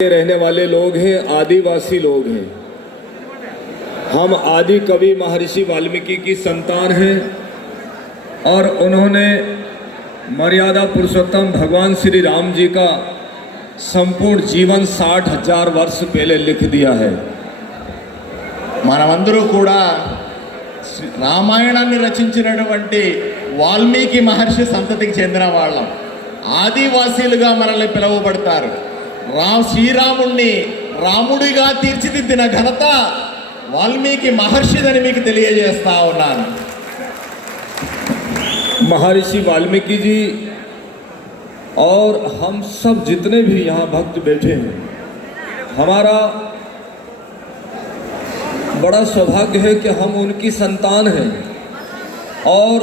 रहने वाले लोग हैं, आदिवासी लोग हैं। हम आदि कवि महर्षि वाल्मीकि की संतान हैं और उन्होंने मर्यादा पुरुषोत्तम भगवान श्री राम जी का संपूर्ण जीवन 60,000 वर्ष पहले लिख दिया है। మనమందరూ కూడా రామాయణాన్ని రచించినటువంటి వాల్మీకి మహర్షి సంతతికి చెందిన వాళ్ళం. ఆదివాసీలుగా మనల్ని పిలువబడతారు. శ్రీరాముణ్ణి రాముడిగా తీర్చిదిద్దిన ఘనత వాల్మీకి మహర్షిదని మీకు తెలియజేస్తా ఉన్నాను. महर्षि वाल्मीकि जी और हम सब जितने भी यहाँ भक्त बैठे हैं, हमारा बड़ा सौभाग्य है कि हम उनकी संतान हैं। और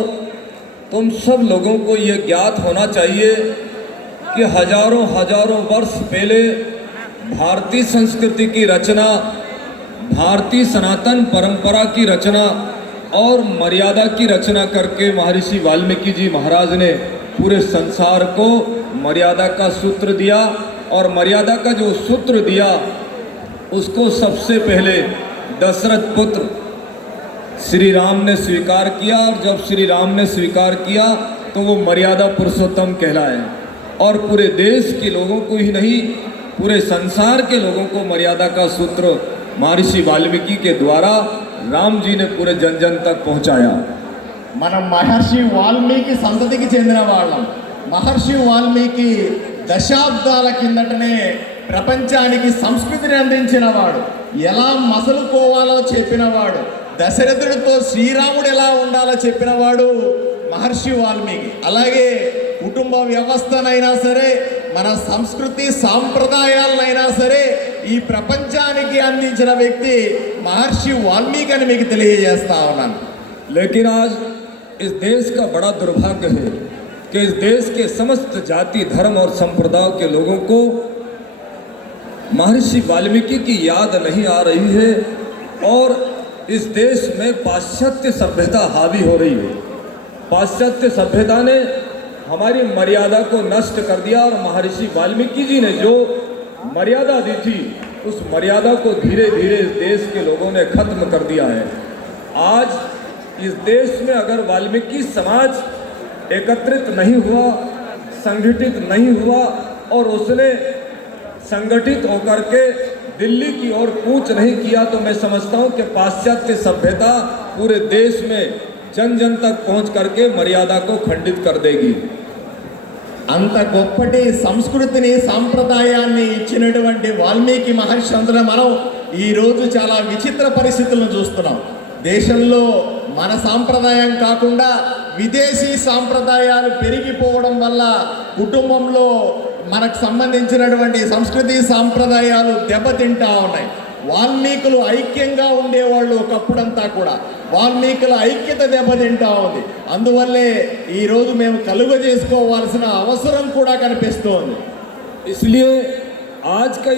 तुम सब लोगों को ये ज्ञात होना चाहिए कि हजारों हजारों वर्ष पहले भारतीय संस्कृति की रचना, भारतीय सनातन परंपरा की रचना और मर्यादा की रचना करके महर्षि वाल्मीकि जी महाराज ने पूरे संसार को मर्यादा का सूत्र दिया। और मर्यादा का जो सूत्र दिया उसको सबसे पहले दशरथ पुत्र श्री राम ने स्वीकार किया। और जब श्री राम ने स्वीकार किया तो वो मर्यादा पुरुषोत्तम कहलाए। और पूरे देश के लोगों को ही नहीं, पूरे संसार के लोगों को मर्यादा का सूत्र महर्षि वाल्मीकि के द्वारा राम जी ने पूरे जन जन तक पहुंचाया। మనం మహర్షి వాల్మీకి సంతతికి చెందిన వాళ్ళం. మహర్షి వాల్మీకి దశాబ్దాల కిందటనే ప్రపంచానికి సంస్కృతిని అందించిన వాడు, ఎలా మసలుకోవాలో చెప్పినవాడు, దశరథుడితో శ్రీరాముడు ఎలా ఉండాలో చెప్పినవాడు మహర్షి వాల్మీకి. అలాగే కుటుంబ వ్యవస్థనైనా సరే, మన సంస్కృతి సాంప్రదాయాలనైనా సరే ఈ ప్రపంచానికి అందించిన వ్యక్తి महर्षि वाल्मीकि అని మీకు తెలియజేస్తా ఉన్నాను. लेकिन आज इस देश का बड़ा दुर्भाग्य है कि इस देश के समस्त जाति धर्म और संप्रदाय के लोगों को महर्षि वाल्मीकि की याद नहीं आ रही है और इस देश में पाश्चात्य सभ्यता हावी हो रही है। पाश्चात्य सभ्यता ने हमारी मर्यादा को नष्ट कर दिया और महर्षि वाल्मीकि जी ने जो मर्यादा दी थी उस मर्यादा को धीरे धीरे इस देश के लोगों ने खत्म कर दिया है। आज इस देश में अगर वाल्मीकि समाज एकत्रित नहीं हुआ, संगठित नहीं हुआ और उसने संगठित होकर के दिल्ली की ओर कूच नहीं किया तो मैं समझता हूँ कि पाश्चात्य सभ्यता पूरे देश में जन जन तक पहुँच करके मर्यादा को खंडित कर देगी। అంత గొప్పటి సంస్కృతిని సాంప్రదాయాన్ని ఇచ్చినటువంటి వాల్మీకి మహర్షి అందులో మనం ఈరోజు చాలా విచిత్ర పరిస్థితులను చూస్తున్నాం. దేశంలో మన సాంప్రదాయం కాకుండా విదేశీ సాంప్రదాయాలు పెరిగిపోవడం వల్ల కుటుంబంలో మనకు సంబంధించినటువంటి సంస్కృతి సాంప్రదాయాలు దెబ్బతింటా ఉన్నాయి. వాల్మీకులు ఐక్యంగా ఉండేవాళ్ళు ఒకప్పుడంతా కూడా, వాల్మీకుల ఐక్యత దెబ్బతింటా ఉంది. అందువల్లే ఈరోజు మేము కలుగ చేసుకోవాల్సిన అవసరం కూడా కనిపిస్తోంది. इसलिए आज का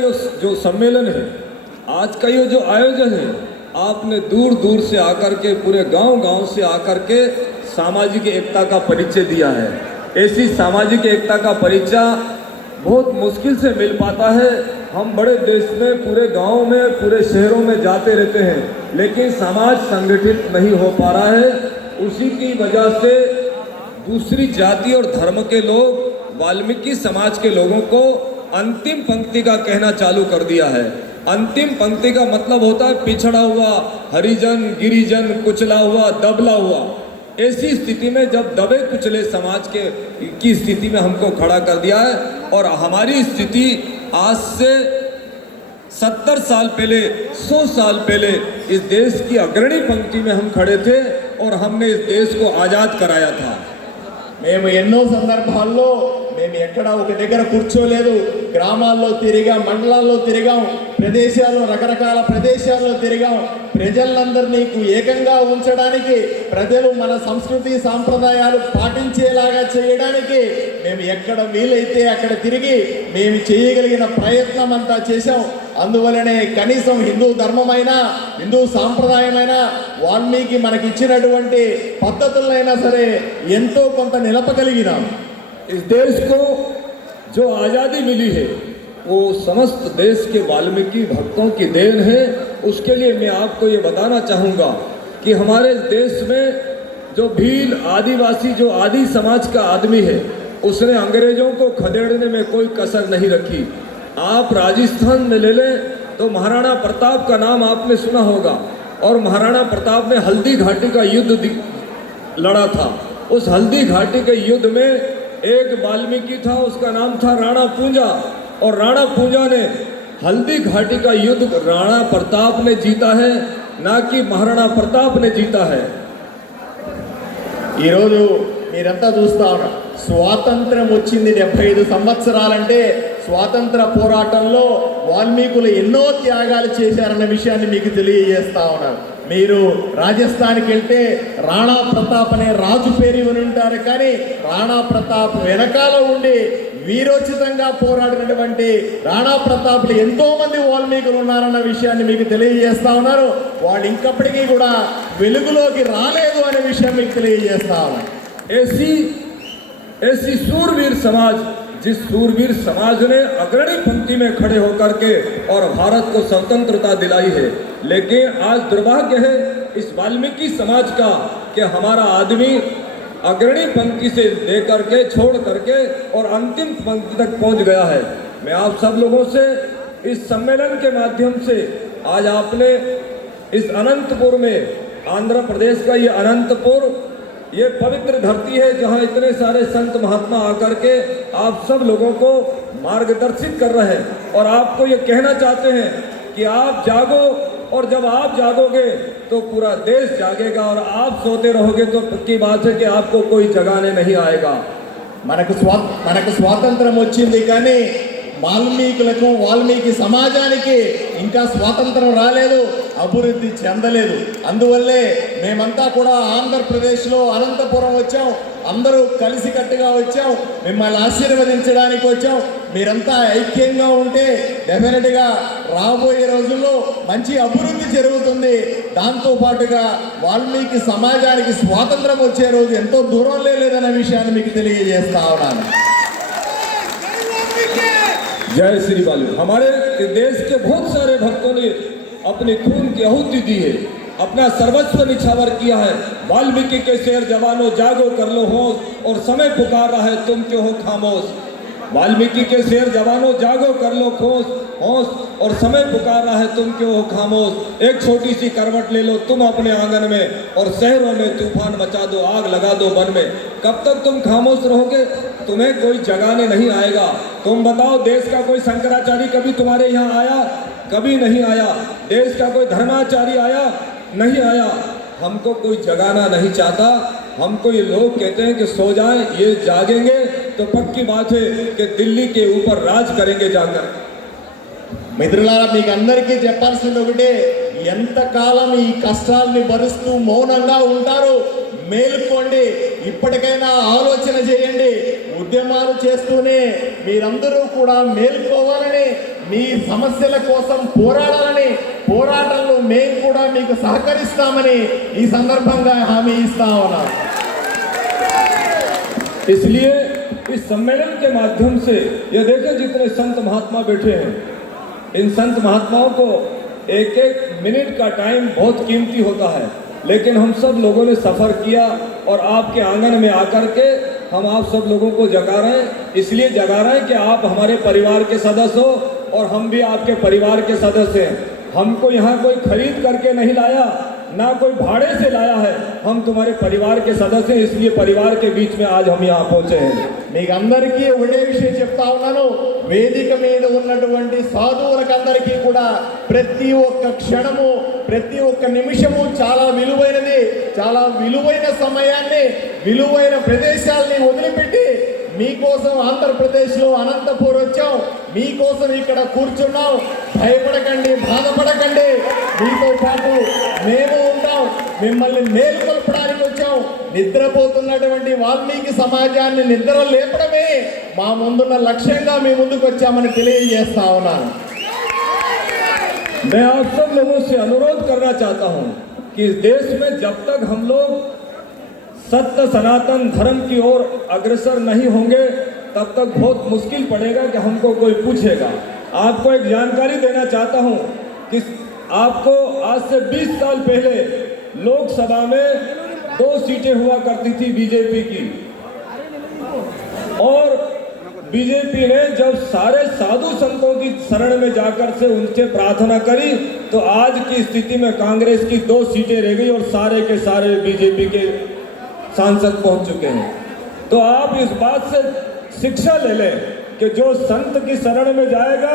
जो सम्मेलन है, आज का ये जो आयोजन है, आपने दूर दूर से आकर के, पूरे गांव गांव से आकर के सामाजिक एकता का परिचय दिया है। ऐसी सामाजिक एकता का परिचय बहुत मुश्किल से मिल पाता है। हम बड़े देश में, पूरे गांव में, पूरे शहरों में जाते रहते हैं लेकिन समाज संगठित नहीं हो पा रहा है। उसी की वजह से दूसरी जाति और धर्म के लोग वाल्मीकि समाज के लोगों को अंतिम पंक्ति का कहना चालू कर दिया है। अंतिम पंक्ति का मतलब होता है पिछड़ा हुआ, हरिजन, गिरिजन, कुचला हुआ, दबला हुआ। ऐसी स्थिति में जब दबे कुचले समाज की स्थिति में हमको खड़ा कर दिया है। और हमारी स्थिति आज से 70 साल पहले, 100 साल पहले इस देश की अग्रणी पंक्ति में हम खड़े थे और हमने इस देश को आज़ाद कराया था। మేము ఎన్నో సందర్భాల్లో మేము ఎక్కడ ఒక దగ్గర కూర్చోలేదు, గ్రామాల్లో తిరిగాం, మండలాల్లో తిరిగాం, ప్రదేశాల్లో రకరకాల ప్రదేశాల్లో తిరిగాం. ప్రజలందరినీ ఏకంగా ఉంచడానికి, ప్రజలు మన సంస్కృతి సాంప్రదాయాలు పాటించేలాగా చేయడానికి మేము ఎక్కడ వీలైతే అక్కడ తిరిగి మేము చేయగలిగిన ప్రయత్నం అంతా చేశాం. అందువలనే కనీసం హిందూ ధర్మమైన, హిందూ సాంప్రదాయమైన వాల్మీకి మనకిచ్చినటువంటి పద్ధతులైనా సరే ఎంతో కొంత నిలపగలిగినాం. इस देश को जो आज़ादी मिली है, वो समस्त देश के वाल्मीकि भक्तों की देन है। उसके लिए मैं आपको ये बताना चाहूँगा कि हमारे देश में जो भील आदिवासी जो आदि समाज का आदमी है उसने अंग्रेजों को खदेड़ने में कोई कसर नहीं रखी। आप राजस्थान में ले लें तो महाराणा प्रताप का नाम आपने सुना होगा, और महाराणा प्रताप ने हल्दी घाटी का युद्ध लड़ा था। उस हल्दी घाटी के युद्ध में एक वाल्मीकि था, उसका नाम था राणा पूंजा, और राणा पूंजा ने हल्दी घाटी का युद्ध राणा प्रताप ने जीता है, ना कि महाराणा प्रताप ने जीता है। ఈరోజు మీరంతా చూస్తా ఉన్నారు, స్వాతంత్రం వచ్చింది 75 సంవత్సరాలంటే స్వాతంత్ర పోరాటంలో వాల్మీకులు ఎన్నో త్యాగాలు చేశారన్న విషయాన్ని మీకు తెలియజేస్తా ఉన్నారు. మీరు రాజస్థాన్కి వెళ్తే రాణా ప్రతాప్ అనే రాజు పేరు విని ఉంటారు, కానీ రాణా ప్రతాప్ వెనకాల ఉండి వీరోచితంగా పోరాడినటువంటి రాణా ప్రతాప్లో ఎంతో మంది వాల్మీకులు ఉన్నారన్న విషయాన్ని మీకు తెలియజేస్తా ఉన్నారు. వాళ్ళు ఇంకప్పటికీ కూడా వెలుగులోకి రాలేదు అనే విషయం మీకు తెలియజేస్తా ఉన్నారు. ऐसी सूरवीर समाज, जिस सूरवीर समाज ने अग्रणी पंक्ति में खड़े होकर के और भारत को स्वतंत्रता दिलाई है, लेकिन आज दुर्भाग्य है इस वाल्मीकि समाज का कि हमारा आदमी अग्रणी पंक्ति से लेकर के छोड़ करके और अंतिम पंक्ति तक पहुंच गया है। मैं आप सब लोगों से इस सम्मेलन के माध्यम से, आज आपने इस अनंतपुर में, आंध्र प्रदेश का ये अनंतपुर, ये पवित्र धरती है जहाँ इतने सारे संत महात्मा आकर के आप सब लोगों को मार्गदर्शित कर रहे हैं, और आपको ये कहना चाहते हैं कि आप जागो, और जब आप जागोगे तो पूरा देश जागेगा, और आप सोते रहोगे तो पक्की बात है कि आपको कोई जगाने नहीं आएगा। మనకు స్వాతంత్రం వచ్చింది, కానీ వాల్మీకులకు వాల్మీకి సమాజానికి ఇంకా స్వాతంత్రం రాలేదు, అభివృద్ధి చెందలేదు. అందువల్లే మేమంతా కూడా ఆంధ్రప్రదేశ్లో అనంతపురం వచ్చాం, అందరూ కలిసికట్టుగా వచ్చాం, మిమ్మల్ని ఆశీర్వదించడానికి వచ్చాం. మీరంతా ఐక్యంగా ఉంటే డెఫినెట్గా రాబోయే రోజుల్లో మంచి అభివృద్ధి జరుగుతుంది. దాంతోపాటుగా వాల్మీకి సమాజానికి స్వాతంత్రం వచ్చే రోజు ఎంతో దూరం లేదనే విషయాన్ని మీకు తెలియజేస్తా ఉన్నాను. जय श्री वाल्मीकि। हमारे देश के बहुत सारे भक्तों ने अपने खून की आहुति दी है, अपना सर्वस्व निछावर किया है। वाल्मीकि के शेर जवानों जागो कर लो होश, और समय पुकार रहा है तुम क्यों हो खामोश। वाल्मीकि के शेर जवानों जागो कर लो होश, और समय पुकार रहा है तुम क्यों हो खामोश। एक छोटी सी करवट ले लो तुम अपने आंगन में, और शहरों में तूफान मचा दो, आग लगा दो वन में। कब तक तुम खामोश रहोगे? तुम्हें कोई जगाने नहीं आएगा। तुम बताओ, देश का कोई शंकराचार्य कभी तुम्हारे यहाँ आया? कभी नहीं आया। देश का कोई धर्माचार्य आया? नहीं आया। हमको कोई जगाना नहीं चाहता। हमको ये लोग कहते हैं कि सो जाएं, ये जागेंगे तो पक्की बात है कि दिल्ली के ऊपर राज करेंगे जाकर। మిత్రులారా, మీకు అందరికీ చెప్పాల్సింది ఒకటే, ఎంతకాలం ఈ కష్టాలని భరిస్తూ మౌనంగా ఉంటారు? మేలుకోండి, ఇప్పటికైనా ఆలోచన చేయండి. ఉద్యమాలు చేస్తూనే మీరందరూ కూడా మేలుకోవాలని, మీ సమస్యల కోసం పోరాడాలని, పోరాటంలో మేము కూడా మీకు సహకరిస్తామని ఈ సందర్భంగా హామీ ఇస్తా ఉన్నాం. इसलिए इस सम्मेलन के माध्यम से ये देखें जितने संत महात्मा बैठे हैं, इन संत महात्माओं को एक एक मिनट का टाइम बहुत कीमती होता है, लेकिन हम सब लोगों ने सफ़र किया और आपके आंगन में आकर के हम आप सब लोगों को जगा रहे हैं। इसलिए जगा रहे हैं कि आप हमारे परिवार के सदस्य हो और हम भी आपके परिवार के सदस्य हैं। हमको यहाँ कोई खरीद करके नहीं लाया, ना कोई भाड़े से लाया है, हम तुम्हारे परिवार के सदस्य हैं। इसलिए परिवार के बीच में आज हम यहाँ पहुँचे हैं। మీకు అందరికీ ఒకటే విషయం చెప్తా ఉన్నాను, వేదిక మీద ఉన్నటువంటి సాధువులకందరికీ కూడా ప్రతి ఒక్క క్షణము, ప్రతి ఒక్క నిమిషము చాలా విలువైనది. చాలా విలువైన సమయాన్ని, విలువైన ప్రదేశాలని వదిలిపెట్టి మీకోసం ఆంధ్రప్రదేశ్లో అనంతపూర్ వచ్చాం, మీకోసం ఇక్కడ కూర్చున్నాం. భయపడకండి, బాధపడకండి, మీతో పాటు మేము ఉంటాం. మిమ్మల్ని మేల్కొల్పడానికి వచ్చాం. నిద్రపోతున్నటువంటి వాల్మీకి సమాజాన్ని నిద్ర లేపడమే మా ముందున్న లక్ష్యంగా మీ ముందుకు వచ్చామని తెలియజేస్తా ఉన్నాను. मैं आप सब लोगों से अनुरोध करना चाहता हूं कि इस देश में जब तक हम लोग सत्य सनातन धर्म की ओर अग्रसर नहीं होंगे तब तक बहुत मुश्किल पड़ेगा कि हमको कोई पूछेगा। आपको एक जानकारी देना चाहता हूं कि आपको आज से 20 साल पहले लोकसभा में 2 सीटें हुआ करती थी बीजेपी की, और बीजेपी ने जब सारे साधु संतों की शरण में जाकर से उनसे प्रार्थना करी तो आज की स्थिति में कांग्रेस की 2 सीटें रह गई और सारे के सारे बीजेपी के सांसद पहुंच चुके हैं। तो आप इस बात से शिक्षा ले लें कि जो संत की शरण में जाएगा,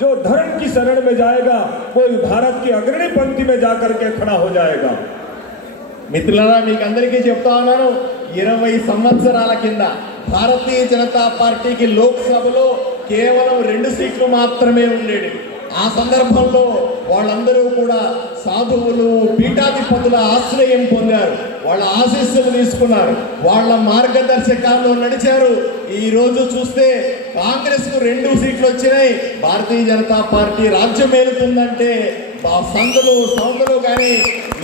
जो धर्म की शरण में जाएगा, कोई भारत की अग्रणी पंक्ति में जाकर के खड़ा हो जाएगा। మిత్రులారా, మీకు అందరికీ చెప్తా ఉన్నాను, 20 సంవత్సరాల కింద భారతీయ జనతా పార్టీకి లోక్సభలో కేవలం 2 సీట్లు మాత్రమే ఉండేవి. ఆ సందర్భంలో వాళ్ళందరూ కూడా సాధువులు, పీఠాధిపతుల ఆశ్రయం పొందారు, వాళ్ళ ఆశీస్సులు తీసుకున్నారు, వాళ్ళ మార్గదర్శకాల్లో నడిచారు. ఈ రోజు చూస్తే కాంగ్రెస్ కు 2 సీట్లు వచ్చినాయి. భారతీయ జనతా పార్టీ రాజ్యం ఏలుతుందంటే సంతులు కానీ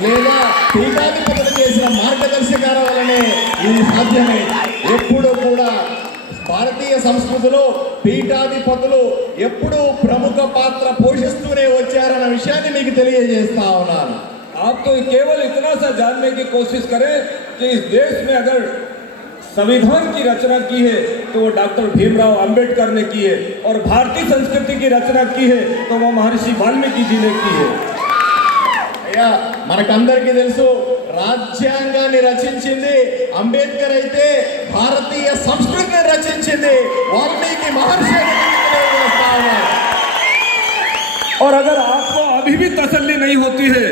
లేదా పీఠాధిపతులు చేసిన మార్గదర్శకాల వల్లనే ఇది సాధ్యమే. ఎప్పుడు కూడా భారతీయ సంస్కృతిలో పీఠాధిపతులు ఎప్పుడూ ప్రముఖ పాత్ర పోషిస్తూనే వచ్చారన్న విషయాన్ని మీకు తెలియజేస్తా ఉన్నాను. आप तो केवल इतना सा जानने की कोशिश करें कि इस देश में अगर संविधान की रचना की है तो वो डॉक्टर भीमराव अंबेडकर ने की है, और भारतीय संस्कृति की रचना की है तो वो महर्षि वाल्मीकि जी ने की है। అయ్యా, మనకందరికీ తెలుసు, రాజ్యాంగాన్ని రచించింది అంబేద్కర్ అయితే భారతీయ సంస్కృతిని రచించింది వాల్మీకి మహర్షి అని తెలియజేస్తా ఉన్నారు. और अगर आपको अभी भी तसल्ली नहीं होती है,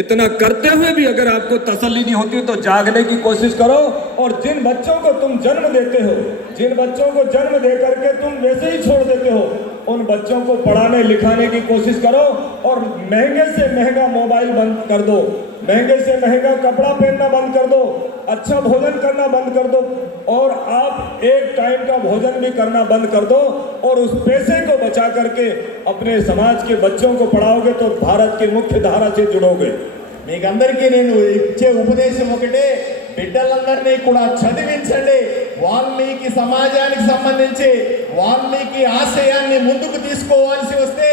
इतना करते हुए भी अगर आपको तसल्ली नहीं होती तो जागने की कोशिश करो, और जिन बच्चों को तुम जन्म देते हो, जिन बच्चों को जन्म दे करके तुम वैसे ही छोड़ देते हो, उन बच्चों को पढ़ाने लिखाने की कोशिश करो, और महंगे से महंगा मोबाइल बंद कर दो, महंगे से महंगा कपड़ा पहनना बंद कर दो, अच्छा भोजन करना बंद कर दो, और आप एक टाइम का भोजन भी करना बंद कर दो, और उस पैसे को बचा करके अपने समाज के बच्चों को पढ़ाओगे तो भारत की मुख्य धारा से जुड़ोगे। మీకందరికీ నేను ఇచ్చే ఉపదేశం ఒకటే, బిడ్డలందరినీ కూడా చదివించండి. వాల్మీకి సమాజానికి సంబంధించి వాల్మీకి ఆశయాన్ని ముందుకు తీసుకోవాల్సి వస్తే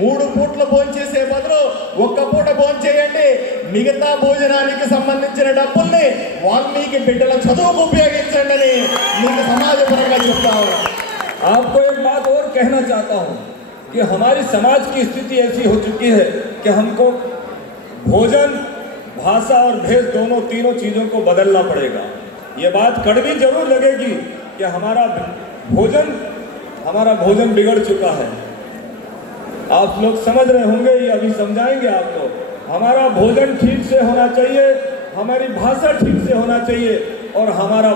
3 పూట్ల భోంచేసే బదులు 1 పూట భోంచేయండి. మిగతా భోజనానికి సంబంధించిన డబ్బుల్ని వాల్మీకి బిడ్డల చదువుకు ఉపయోగించండి అని మీకు సమాజపరంగా చెప్తా ఉన్నాను. आपको एक बात और कहना चाहता हूं कि हमारी समाज की स्थिति ऐसी हो चुकी है कि हमको भोजन, भाषा और भेष तीनों चीजों को बदलना पड़ेगा। ये बात कड़वी जरूर लगेगी कि हमारा भोजन बिगड़ चुका है। आप लोग समझ रहे होंगे, ये अभी समझाएंगे आपको। हमारा भोजन ठीक से होना चाहिए, हमारी भाषा ठीक से होना चाहिए, और हमारा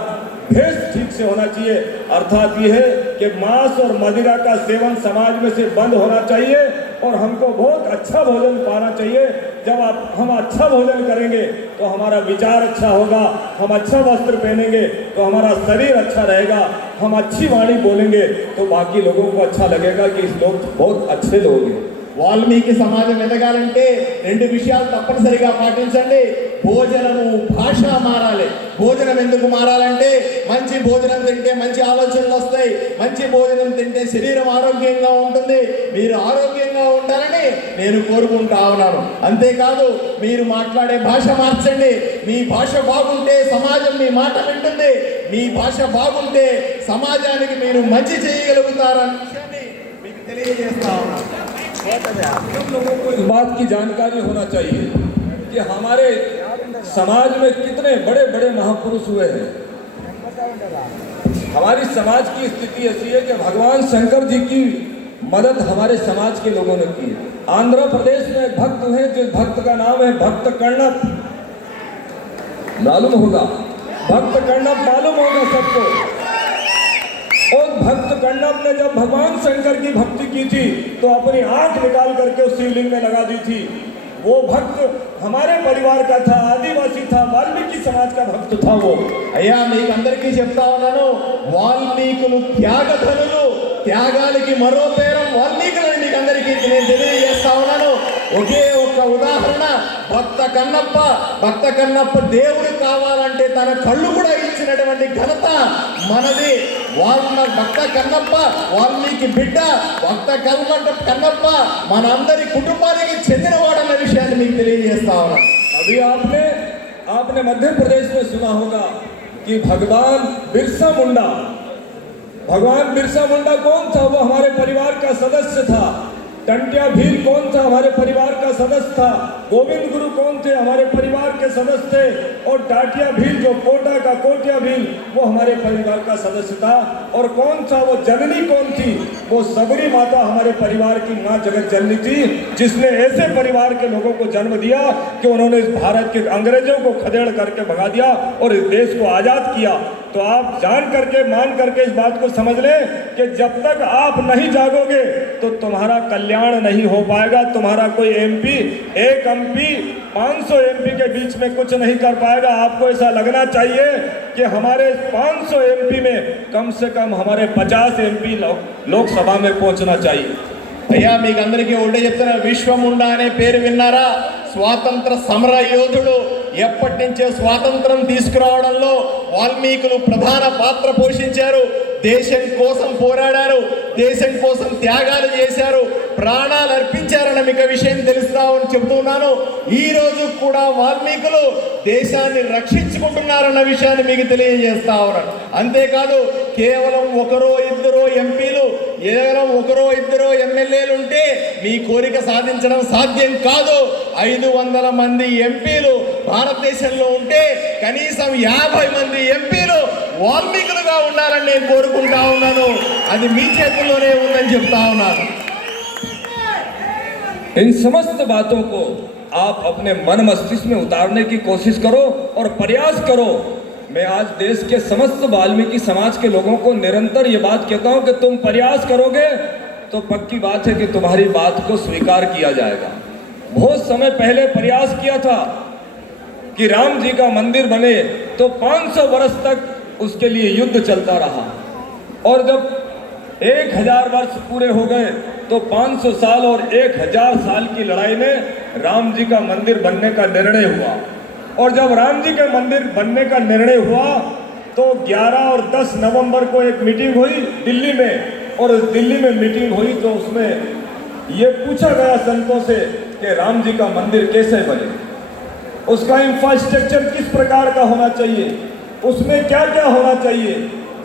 भेष ठीक से होना चाहिए। अर्थात ये है कि मांस और मदिरा का सेवन समाज में से बंद होना चाहिए, और हमको बहुत अच्छा भोजन पाना चाहिए। जब हम अच्छा भोजन करेंगे तो हमारा विचार अच्छा होगा, हम अच्छा वस्त्र पहनेंगे तो हमारा शरीर अच्छा रहेगा, हम अच्छी वाणी बोलेंगे तो बाकी लोगों को अच्छा लगेगा कि इस लोग बहुत अच्छे लोग हैं। వాల్మీకి సమాజం ఎదగాలంటే 2 విషయాలు తప్పనిసరిగా పాటించండి. భోజనము, భాష మారాలి. భోజనం ఎందుకు మారాలంటే మంచి భోజనం తింటే మంచి ఆలోచనలు వస్తాయి, మంచి భోజనం తింటే శరీరం ఆరోగ్యంగా ఉంటుంది. మీరు ఆరోగ్యంగా ఉండాలని నేను కోరుకుంటా ఉన్నాను. అంతేకాదు, మీరు మాట్లాడే భాష మార్చండి. మీ భాష బాగుంటే సమాజం మీ మాట వింటుంది. మీ భాష బాగుంటే సమాజానికి మీరు మంచి చేయగలుగుతారన్న విషయాన్ని మీకు తెలియజేస్తా ఉన్నాను. हम लोगों को इस बात की जानकारी होना चाहिए कि हमारे समाज में कितने बड़े बड़े महापुरुष हुए हैं। हमारी समाज की स्थिति ऐसी है कि भगवान शंकर जी की मदद हमारे समाज के लोगों ने की है। आंध्र प्रदेश में एक भक्त हुए, जिस भक्त का नाम है भक्त कण्णप, मालूम होगा, भक्त कण्णप मालूम होगा सबको। और भक्त कण्णप ने जब भगवान शंकर की भक्ति की थी तो अपनी आंख निकाल करके उस शिवलिंग में लगा दी थी। वो भक्त हमारे परिवार का था, आदिवासी था, वाल्मीकि समाज का भक्त था वो। అయ్యా, మీకు అందరికీ చెప్తా ఉన్నాను, వాల్మీకులు త్యాగధనులు. త్యాగాలకి మరో పేరం వాల్మీకులని మీకు అందరికీ నేను తెలియజేస్తా ఉన్నాను. ఒకే ఒక్క ఉదాహరణ, భక్త కన్నప్ప దేవుడు కావాలంటే తన కళ్ళు కూడా ఇచ్చినటువంటి ఘనత మనది. భక్త కన్నప్ప వాల్మీకి బిడ్డ భక్త కన్నప్ప మనందరి కుటుంబానికి చెందినవాడన్న విషయాన్ని మీకు తెలియజేస్తా ఉన్నాను. अभी आपने मध्य प्रदेश में सुना होगा कि भगवान बिरसा मुंडा कौन था? वो हमारे परिवार का सदस्य था। टंटिया भील कौन था? हमारे परिवार का सदस्य था। गोविंद गुरु कौन थे? हमारे परिवार के सदस्य थे। और टाटिया भील जो कोटा का कोटिया भील, वो हमारे परिवार का सदस्य था। और कौन था वो जननी कौन थी? वो सबरी माता हमारे परिवार की माँ जगत जननी थी, जिसने ऐसे परिवार के लोगों को जन्म दिया कि उन्होंने इस भारत के अंग्रेजों को खदेड़ करके भगा दिया और इस देश को आजाद किया। तो आप जान करके मान करके इस बात को समझ लें कि जब तक आप नहीं जागोगे तो तुम्हारा कल्याण नहीं हो पाएगा। तुम्हारा कोई एमपी, एक एमपी 500 एमपी के बीच में कुछ नहीं कर पाएगा। आपको ऐसा लगना चाहिए कि हमारे 500 एमपी में कम से कम हमारे 50 एमपी लोकसभा में पहुंचना चाहिए। అయ్యా మీకు అందరికీ ఒకటే చెప్తున్నా, విశ్వముండా అనే పేరు విన్నారా? స్వాతంత్ర సమర యోధుడు. ఎప్పటి నుంచే స్వాతంత్రం తీసుకురావడంలో వాల్మీకులు ప్రధాన పాత్ర పోషించారు. దేశం కోసం పోరాడారు, దేశం కోసం త్యాగాలు చేశారు, ప్రాణాలు అర్పించారన్న మీకు విషయం తెలుస్తామని చెబుతున్నాను. ఈ రోజు కూడా వాల్మీకులు దేశాన్ని రక్షించుకుంటున్నారన్న విషయాన్ని మీకు తెలియజేస్తా ఉన్నాను. అంతేకాదు కేవలం ఒకరో ఇద్దరో ఎంపీలు, కేవలం ఒకరో ఇద్దరో ఎమ్మెల్యేలు ఉంటే మీ కోరిక సాధించడం సాధ్యం కాదు. 500 మంది ఎంపీలు భారతదేశంలో ఉంటే కనీసం 50 మంది ఎంపీలు వాల్మీకులుగా ఉండాలని నేను కోరుకుంటా ఉన్నాను. అది మీ చేతుల్లోనే ఉందని చెప్తా ఉన్నాను. इन समस्त बातों को आप अपने मन मस्तिष्क में उतारने की कोशिश करो और प्रयास करो। मैं आज देश के समस्त वाल्मीकि समाज के लोगों को निरंतर ये बात कहता हूं कि तुम प्रयास करोगे तो पक्की बात है कि तुम्हारी बात को स्वीकार किया जाएगा। बहुत समय पहले प्रयास किया था कि राम जी का मंदिर बने, तो 500 वर्ष तक उसके लिए युद्ध चलता रहा। और जब 1000 वर्ष पूरे हो गए तो 500 साल और 1000 साल की लड़ाई में राम जी का मंदिर बनने का निर्णय हुआ। और जब राम जी के मंदिर बनने का निर्णय हुआ तो 11 और 10 नवंबर को एक मीटिंग हुई दिल्ली में। और उस दिल्ली में मीटिंग हुई तो उसमें ये पूछा गया संतों से कि राम जी का मंदिर कैसे बने, उसका इंफ्रास्ट्रक्चर किस प्रकार का होना चाहिए, उसमें क्या क्या होना चाहिए।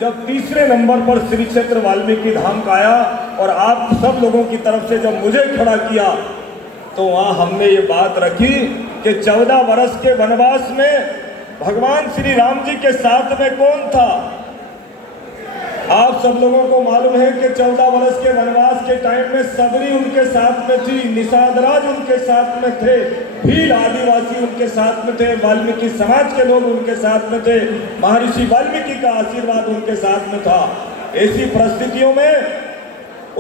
जब तीसरे नंबर पर श्री क्षेत्र वाल्मीकि धाम का आया और आप सब लोगों की तरफ से जब मुझे खड़ा किया तो वहाँ हमने ये बात रखी कि 14 वर्ष के वनवास में भगवान श्री राम जी के साथ में कौन था। आप सब लोगों को मालूम है कि 14 वर्ष के वनवास के टाइम में सबरी उनके साथ में थी, निषादराज उनके साथ में थे, भील आदिवासी उनके साथ में थे, वाल्मीकि समाज के लोग उनके साथ में थे, महर्षि वाल्मीकि का आशीर्वाद उनके साथ में था। ऐसी परिस्थितियों में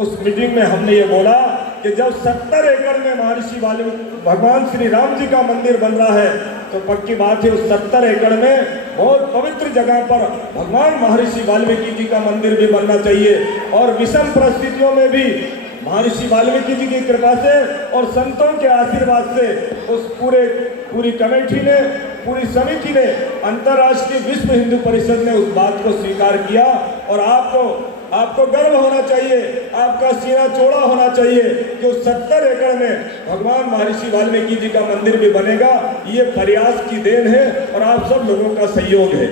उस मीटिंग में हमने ये बोला कि जब 70 एकड़ में महर्षि वाल्मीकि भगवान श्री राम जी का मंदिर बन रहा है तो पक्की बात है उस 70 एकड़ में बहुत पवित्र जगह पर भगवान महर्षि वाल्मीकि जी का मंदिर भी बनना चाहिए। और विषम परिस्थितियों में भी महर्षि वाल्मीकि जी की कृपा से और संतों के आशीर्वाद से उस पूरी कमेटी ने, पूरी समिति ने, अंतर्राष्ट्रीय विश्व हिंदू परिषद ने उस बात को स्वीकार किया। और आपको गर्व होना चाहिए, आपका सीना चौड़ा होना चाहिए कि उस 70 एकड़ में भगवान महर्षि वाल्मीकि जी का मंदिर भी बनेगा। ये प्रयास की देन है और आप सब लोगों का सहयोग है।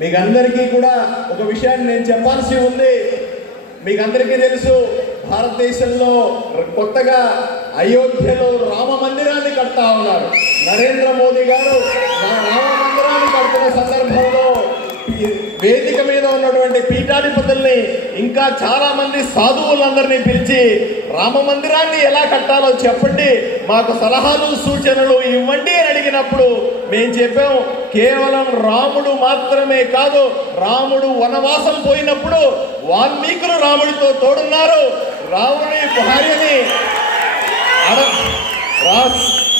మీకు అందరికీ కూడా ఒక విషయాన్ని నేను చెప్పాల్సి ఉంది. మీకు అందరికీ తెలుసు భారతదేశంలో కొత్తగా అయోధ్యలో రామ మందిరాన్ని కడతా ఉన్నారు. నరేంద్ర మోదీ గారు రామ మందిరాన్ని కడుతున్న సందర్భంలో వేదిక మీద ఉన్నటువంటి పీఠాధిపతుల్ని ఇంకా చాలా మంది సాధువులందరినీ పిలిచి రామ మందిరాన్ని ఎలా కట్టాలో చెప్పండి, మాకు సలహాలు సూచనలు ఇవ్వండి అని అడిగినప్పుడు మేము చెప్పాం కేవలం రాముడు మాత్రమే కాదు, రాముడు వనవాసం పోయినప్పుడు వాల్మీకులు రాముడితో తోడున్నారు.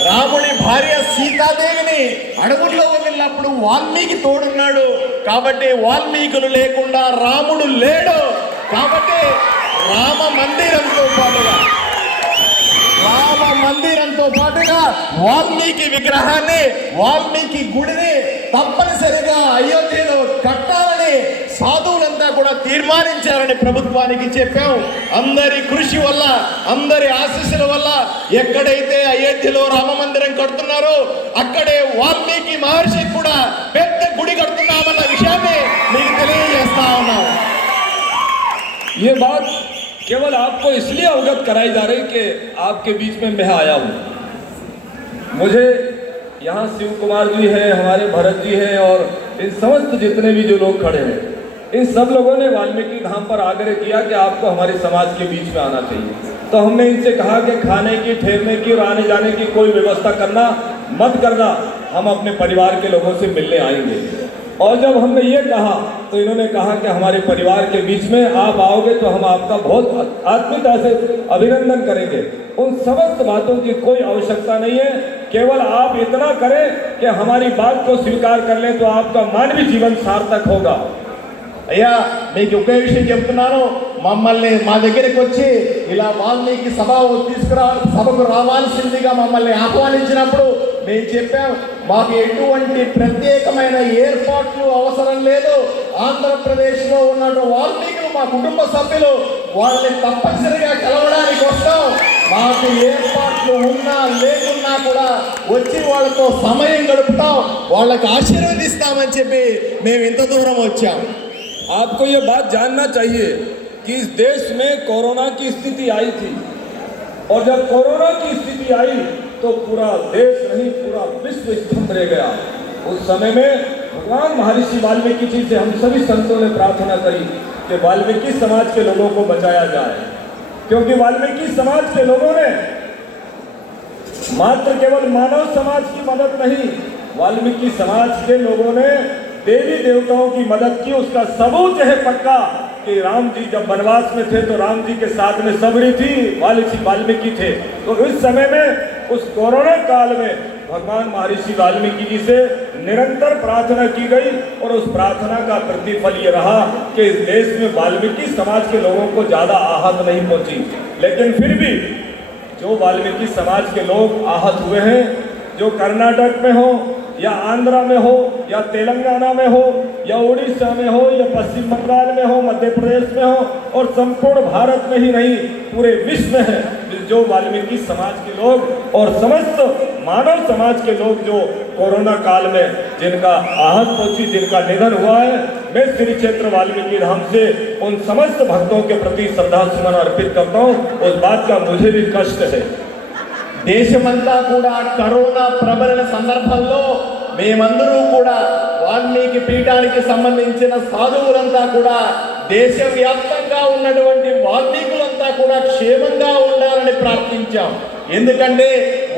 రాముడి భార్య సీతాదేవిని అడవుల్లో వదిలినప్పుడు వాల్మీకి తోడున్నాడు. కాబట్టి వాల్మీకులు లేకుండా రాముడు లేడు. కాబట్టి రామ మందిరంతో పాటుగా వాల్మీకి విగ్రహాన్ని, వాల్మీకి గుడిని తప్పనిసరిగా అయోధ్యలో కట్టాలని సాధువులంతా కూడా తీర్మానించారని ప్రభుత్వానికి చెప్పాం. అందరి కృషి వల్ల, అందరి ఆశీస్సుల వల్ల ఎక్కడైతే అయోధ్యలో రామ మందిరం కడుతున్నారో అక్కడే వాల్మీకి మహర్షి కూడా పెద్ద గుడి కడుతున్నామన్న విషయాన్ని మీకు తెలియజేస్తా ఉన్నాం. ये बात केवल आपको इसलिए अवगत कराई जा रही कि आपके बीच में मैं आया हूँ. मुझे यहाँ शिव कुमार जी हैं, हमारे भरत जी हैं और इन समस्त जितने भी जो लोग खड़े हैं, इन सब लोगों ने वाल्मीकि धाम पर आग्रह किया कि आपको हमारे समाज के बीच में आना चाहिए. तो हमने इनसे कहा कि खाने की, ठहरने की और आने जाने की कोई व्यवस्था करना मत करना, हम अपने परिवार के लोगों से मिलने आएंगे. और जब हमने ये कहा तो इन्होंने कहा कि हमारे परिवार के बीच में आप आओगे तो हम आपका बहुत आत्मीयता से अभिनंदन करेंगे. उन समस्त बातों की कोई आवश्यकता नहीं है. केवल आप इतना करें कि हमारी बात को स्वीकार कर लें तो आपका मानवीय जीवन सार्थक होगा. అయ్యా మీకు ఒకే విషయం చెప్తున్నాను, మమ్మల్ని మా దగ్గరికి వచ్చి ఇలా వాల్మీకి సభకు రావాల్సిందిగా మమ్మల్ని ఆహ్వానించినప్పుడు మేము చెప్పాం, మాకు ఎటువంటి ప్రత్యేకమైన ఏర్పాట్లు అవసరం లేదు. ఆంధ్రప్రదేశ్లో ఉన్న వాల్మీకులు మా కుటుంబ సభ్యులు, వాళ్ళని తప్పనిసరిగా కలవడానికి వస్తాం. మాకు ఏర్పాట్లు ఉన్నా లేకున్నా కూడా వచ్చి వాళ్ళతో సమయం గడుపుతాం, వాళ్ళకి ఆశీర్వదిస్తామని చెప్పి మేము ఇంత దూరం వచ్చాం. आपको ये बात जानना चाहिए कि इस देश में कोरोना की स्थिति आई थी और जब कोरोना की स्थिति आई तो पूरा देश नहीं पूरा विश्व स्तंभ रह गया. उस समय में भगवान महर्षि वाल्मीकि जी से हम सभी संतों ने प्रार्थना करी कि वाल्मीकि समाज के लोगों को बचाया जाए, क्योंकि वाल्मीकि समाज के लोगों ने मात्र केवल मानव समाज की मदद नहीं, वाल्मीकि समाज के लोगों ने देवी देवताओं की मदद की. उसका सबूत है पक्का कि राम जी जब वनवास में थे तो राम जी के साथ में सबरी थी, वाल्मीकि थे. तो इस समय में उस कोरोना काल में भगवान महर्षि वाल्मीकि जी से निरंतर प्रार्थना की गई और उस प्रार्थना का प्रतिफल ये रहा कि इस देश में वाल्मीकि समाज के लोगों को ज़्यादा आहत नहीं पहुंची. लेकिन फिर भी जो वाल्मीकि समाज के लोग आहत हुए हैं, जो कर्नाटक में हो या आंध्रा में हो या तेलंगाना में हो या उड़ीसा में हो या पश्चिम बंगाल में हो, मध्य प्रदेश में हो और संपूर्ण भारत में ही नहीं पूरे विश्व में है, जो वाल्मीकि समाज के लोग और समस्त मानव समाज के लोग जो कोरोना काल में जिनका आहत पहुंची, जिनका निधन हुआ है, मैं श्री क्षेत्र वाल्मीकि धाम से उन समस्त भक्तों के प्रति श्रद्धा सुमन अर्पित करता हूँ. उस बात का मुझे भी कष्ट है. దేశమంతా కూడా కరోనా ప్రబలిన సందర్భంలో మేమందరూ కూడా వాల్మీకి పీఠానికి సంబంధించిన సాధువులంతా కూడా దేశవ్యాప్తంగా ఉన్నటువంటి వాల్మీకులంతా కూడా క్షేమంగా ఉండాలని ప్రార్థించాం. ఎందుకంటే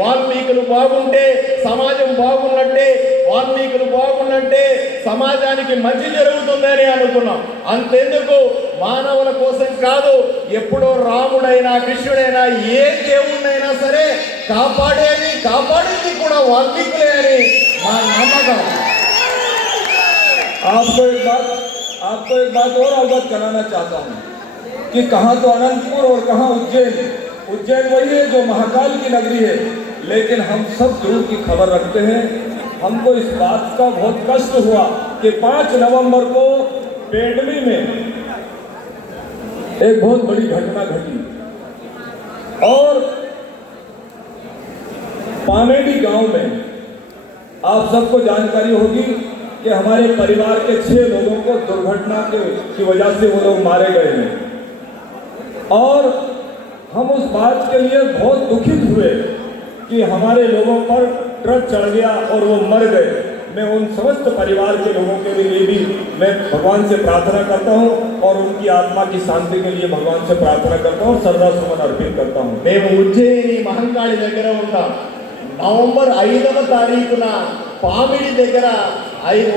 వాల్మీకులు బాగుంటే సమాజం బాగున్నట్టే, వాల్మీకులు బాగున్నట్టే సమాజానికి మంచి జరుగుతుందని అనుకున్నాం. అంతెందుకు మానవుల కోసం కాదు, ఎప్పుడో రాముడైనా కృష్ణుడైనా ఏ దేవుణ్ణైనా సరే కాపాడింది కూడా వాల్మీకులే అని మా నమ్మకం. आपको एक बात और अवगत कराना चाहता हूँ कि कहाँ तो अनंतपुर और कहाँ उज्जैन. उज्जैन वही है जो महाकाल की नगरी है, लेकिन हम सब दूर की खबर रखते हैं. हमको इस बात का बहुत कष्ट हुआ कि 5 नवंबर को पेडमी में एक बहुत बड़ी घटना घटी और पामेडी गांव में आप सबको जानकारी होगी कि हमारे परिवार के 6 लोगों को दुर्घटना की वजह से वो लोग मारे गए हैं. और हम उस बात के लिए बहुत दुखित हुए कि हमारे लोगों पर ट्रक चढ़ गया और वो मर गए. मैं उन समस्त परिवार के लोगों के लिए भी मैं भगवान से प्रार्थना करता हूँ और उनकी आत्मा की शांति के लिए भगवान से प्रार्थना करता हूँ, श्रद्धा सुमन अर्पित करता हूँ. మేము ఉజ్జయిని మహంకాళి దగ్గర ఉంటాం. నవంబర్ 5వ తారీఖున పామిడి దగ్గర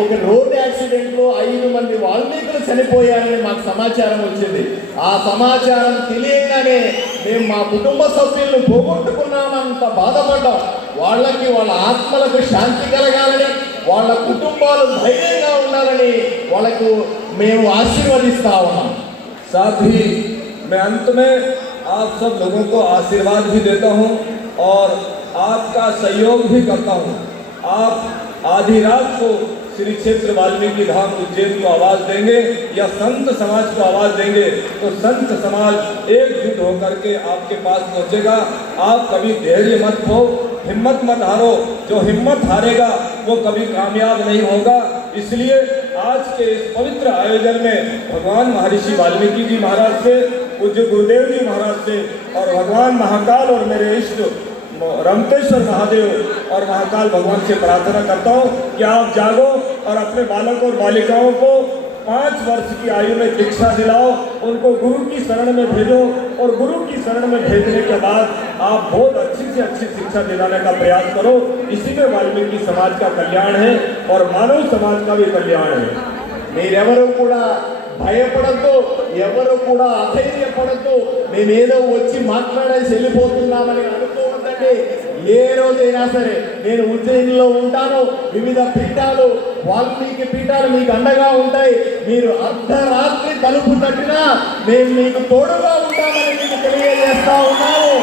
ఒక రోడ్ యాక్సిడెంట్లో 5 మంది వాల్మీకులు చనిపోయారని మాకు సమాచారం వచ్చింది. ఆ సమాచారం తెలియగానే మేము మా కుటుంబ సభ్యులను పోగొట్టుకున్నామంత బాధపడ్డాం. వాళ్ళకి వాళ్ళ ఆత్మలకు శాంతి కలగాలని, వాళ్ళ కుటుంబాలు ధైర్యంగా ఉండాలని వాళ్ళకు మేము ఆశీర్వదిస్తా ఉన్నాం. साथ ही मैं अंत में आप सब लोगों को आशीर्वाद भी देता हूँ और आपका सहयोग भी करता हूँ. आप आधी रात को श्री क्षेत्र वाल्मीकि धाम उज्जैन को आवाज देंगे या संत समाज को आवाज देंगे तो संत समाज एकजुट होकर के आपके पास पहुंचेगा। आप कभी धैर्य मत खो, हिम्मत मत हारो। जो हिम्मत हारेगा वो कभी कामयाब नहीं होगा। इसलिए आज के इस पवित्र आयोजन में भगवान महर्षि वाल्मीकि जी महाराज से, पूज्य गुरुदेव जी महाराज से और भगवान महाकाल और मेरे इष्ट रमतेश्वर महादेव और महाकाल भगवान से प्रार्थना करता हूँ कि आप जागो और अपने बालक और बालिकाओं को 5 वर्ष की आयु में दीक्षा दिलाओ, उनको गुरु की शरण में भेजो और गुरु की शरण में भेजने के बाद आप बहुत अच्छी से अच्छी शिक्षा दिलाने का प्रयास करो। इसी में वाल्मीकि समाज का कल्याण है और मानव समाज का भी कल्याण है। మీరెవరూ కూడా భయపడద్దు, ఎవరు కూడా అధైర్యపడద్దు, మేమేదో వచ్చి మాట్లాడేసి వెళ్ళిపోతున్నామని అనుకో ఉండండి। ఏ రోజైనా సరే నేను ఉజ్జయినిలో ఉంటాను, వివిధ పీఠాలు వాల్మీకి పీఠాలు మీకు అండగా ఉంటాయి। మీరు అర్ధరాత్రి తలుపు తట్టినా మేము మీకు తోడుగా ఉంటామని మీకు తెలియజేస్తా ఉన్నాము।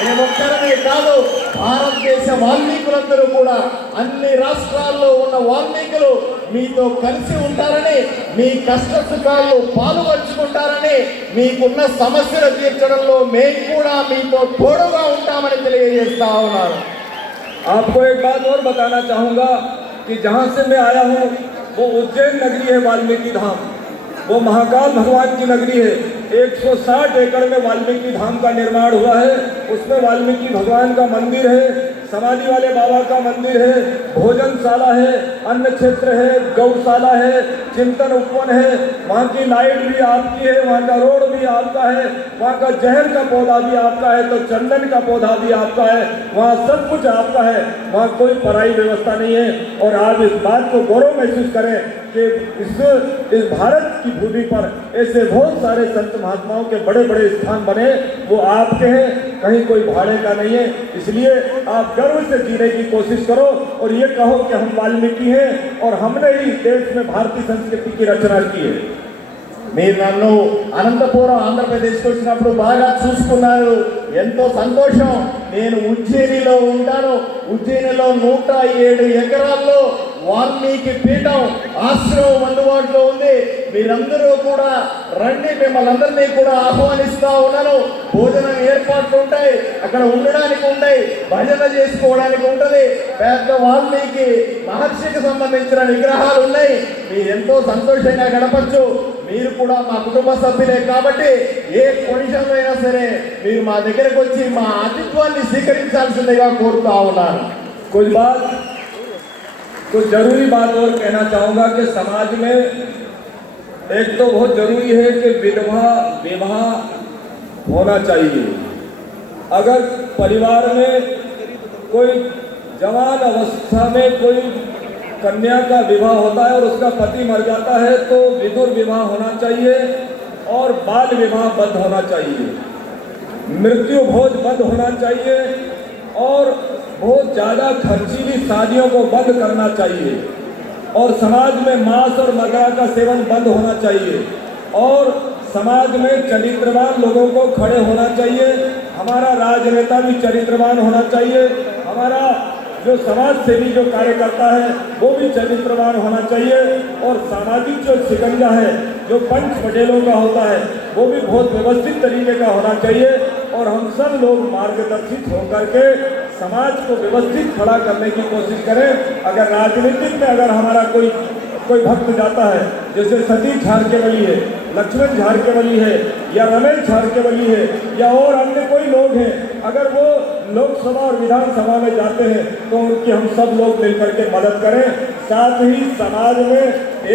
మేమొక్కరమే కాదు, భారతదేశ వాల్మీకులందరూ కూడా అన్ని రాష్ట్రాల్లో ఉన్న వాల్మీకులు మీతో కలిసి ఉంటారని, మీ కష్ట సుఖాల్లో పాలుపంచుకుంటారని, మీకున్న సమస్యలు తీర్చడంలో మేము కూడా మీతో తోడుగా ఉంటామని తెలియజేస్తా ఉన్నాను। आपको एक बात और बताना चाहूँगा कि जहाँ से मैं आया हूँ वो उज्जैन नगरी है, वाल्मीकि धाम वो महाकाल भगवान की नगरी है। 160 एकड़ में वाल्मीकि धाम का निर्माण हुआ है। उसमें वाल्मीकि भगवान का मंदिर है, समाधि वाले बाबा का मंदिर है, भोजनशाला है, अन्न क्षेत्र है, गौशाला है, चिंतन उपवन है। वहाँ की लाइट भी आपकी है, वहाँ का रोड भी आपका है, वहाँ का जहर का पौधा भी आपका है, तो चंदन का पौधा भी आपका है, वहाँ सब कुछ आपका है। वहाँ कोई पराई व्यवस्था नहीं है। और आप इस बात को गौरव महसूस करें कि इस भारत की भूमि पर ऐसे बहुत सारे संत महात्माओं के बड़े बड़े स्थान बने, वो आपके हैं, कहीं कोई भाड़े का नहीं है। इसलिए आप गर्व से जीने की कोशिश करो और ये कहो कि हम वाल्मीकि हैं और हमने ही देश में भारतीय संस्कृति की रचना की है। మీరు నన్ను అనంతపురం ఆంధ్రప్రదేశ్కి వచ్చినప్పుడు బాగా చూసుకున్నారు, ఎంతో సంతోషం। నేను ఉజ్జయినిలో ఉంటాను। ఉజ్జయినిలో 107 ఎకరాల్లో వాల్మీకి పీఠం ఆశ్రమం అందుబాటులో ఉంది। మీరందరూ కూడా రండి, మిమ్మల్ని అందరినీ కూడా ఆహ్వానిస్తా ఉన్నాను। భోజనం ఏర్పాట్లు ఉంటాయి, అక్కడ ఉండడానికి ఉంటాయి, భజన చేసుకోవడానికి ఉంటుంది, పెద్ద వాల్మీకి మహర్షికి సంబంధించిన విగ్రహాలు ఉన్నాయి। మీరు ఎంతో సంతోషంగా గడపచ్చు। మీరు కూడా మా కుటుంబ సభ్యులే కాబట్టి ఏ పొజిషన్లో అయినా సరే మీరు మా దగ్గరకు వచ్చి మా అతిథ్యాన్ని స్వీకరించాల్సిందిగా కోరుతా ఉన్నాను। कुछ जरूरी बात और कहना चाहूँगा कि समाज में एक तो बहुत जरूरी है कि विवाह होना चाहिए। अगर परिवार में कोई जवान अवस्था में कोई कन्या का विवाह होता है और उसका पति मर जाता है तो विधुर विवाह होना चाहिए और बाल विवाह बंद होना चाहिए, मृत्यु भोज बंद होना चाहिए और बहुत ज़्यादा खर्चीली शादियों को बंद करना चाहिए और समाज में मांस और मदिरा का सेवन बंद होना चाहिए और समाज में चरित्रवान लोगों को खड़े होना चाहिए। हमारा राजनेता भी चरित्रवान होना चाहिए, हमारा जो समाज सेवी जो कार्य करता है वो भी चरित्रवान होना चाहिए और सामाजिक जो शिकंजा है जो पंच पटेलों का होता है वो भी बहुत व्यवस्थित तरीके का होना चाहिए और हम सब लोग मार्गदर्शित होकर के समाज को व्यवस्थित खड़ा करने की कोशिश करें। अगर राजनीतिक में अगर हमारा कोई भक्त जाता है, जैसे सतीश झारकेवली है, लक्ष्मण झारकेवली है या रमेश झारकेवली है या और अन्य कोई लोग हैं, अगर वो लोकसभा और विधानसभा में जाते हैं तो उनकी हम सब लोग मिलकर के मदद करें। साथ ही समाज में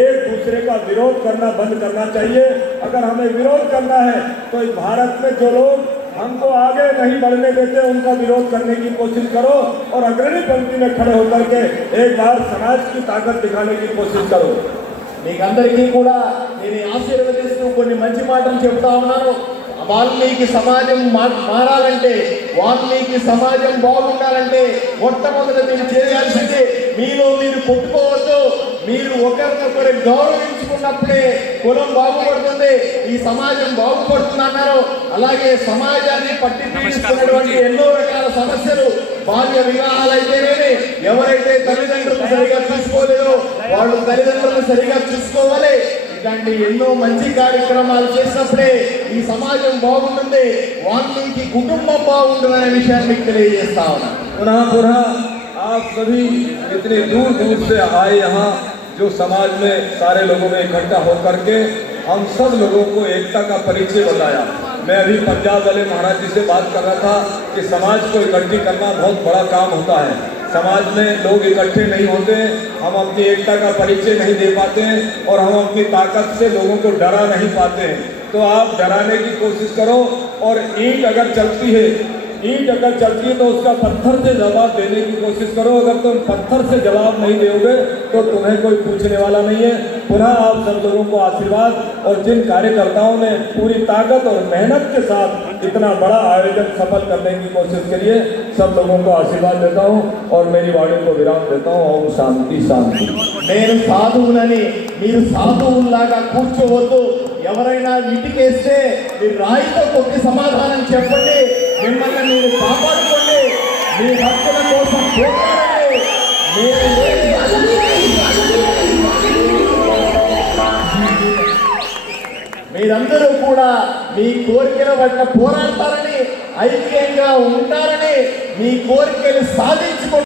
एक दूसरे का विरोध करना बंद करना चाहिए। अगर हमें विरोध करना है तो इस भारत में जो लोग हमको आगे नहीं बढ़ने देते उनका विरोध करने की कोशिश करो और अग्रणी पंक्ति में खड़े होकर के एक बार समाज की ताकत दिखाने की कोशिश करो। మీకందరికీ కూడా నేను ఆశీర్వదిస్తూ కొన్ని మంచి మాటలు చెప్తా ఉన్నాను। వాల్మీకి సమాజం మారాలంటే, వాల్మీకి సమాజం బాగుండాలంటే మొట్టమొదట మీరు చేయాల్సింది మీలో మీరు కొట్టుకోవద్దు। మీరు ఒకరినొకరు గౌరవించుకున్నప్పుడే కులం బాగుపడుతుంది, ఈ సమాజం బాగుపడుతుంది అన్నారు। అలాగే సమాజాన్ని పట్టి పీడిస్తున్నటువంటి ఎన్నో రకాల సమస్యలు బాల్య వివాహాలు అయితేనేమి ఎవరైతే తల్లిదండ్రులు సరిగా చూసుకోలేదో వాళ్ళు తల్లిదండ్రులు సరిగా చూసుకోవాలి. ఇలాంటి ఎన్నో మంచి కార్యక్రమాలు చేసినప్పుడే ఈ సమాజం బాగుంటుంది, వాల్మీకి కుటుంబం బాగుంటుందనే విషయాన్ని మీకు తెలియజేస్తా ఉన్నాను. पुनः पुनः आप सभी इतने दूर दूर से आए यहाँ, जो समाज में सारे लोगों में इकट्ठा होकर के हम सब लोगों को एकता का परिचय बताया. मैं अभी पंजाब वाले महाराज जी से बात कर रहा था कि समाज को इकट्ठी करना बहुत बड़ा काम होता है. समाज में लोग इकट्ठे नहीं होते, हम अपनी एकता का परिचय नहीं दे पाते हैं और हम अपनी ताकत से लोगों को डरा नहीं पाते हैं. तो आप डराने की कोशिश करो और ईंट अगर चलती है तो उसका पत्थर से जवाब देने की कोशिश करो. अगर तुम पत्थर से जवाब नहीं दोगे तो तुम्हें कोई पूछने वाला नहीं है. पुनः आप सब लोगों को आशीर्वाद, और जिन कार्यकर्ताओं ने पूरी ताकत और मेहनत के साथ इतना बड़ा आयोजन सफल करने की कोशिश के लिए सब लोगों को आशीर्वाद देता हूँ और मेरी वाणी को विराम देता हूँ. ओम शांति शांति. నేను సాధువునని మీరు సాధువుల్లాగా కూర్చోవద్దు. ఎవరైనా ఇటుకేస్తే మీరు రాయితో కొట్టి సమాధానం చెప్పండి. మిమ్మల్ని మీరు కాపాడుకోండి, మీ హక్కుల కోసం పోరాడండి. మీరందరూ కూడా మీ కోరికల పట్ల పోరాడతారని, ఐక్యంగా ఉంటారని, మీ కోరికలు సాధించుకో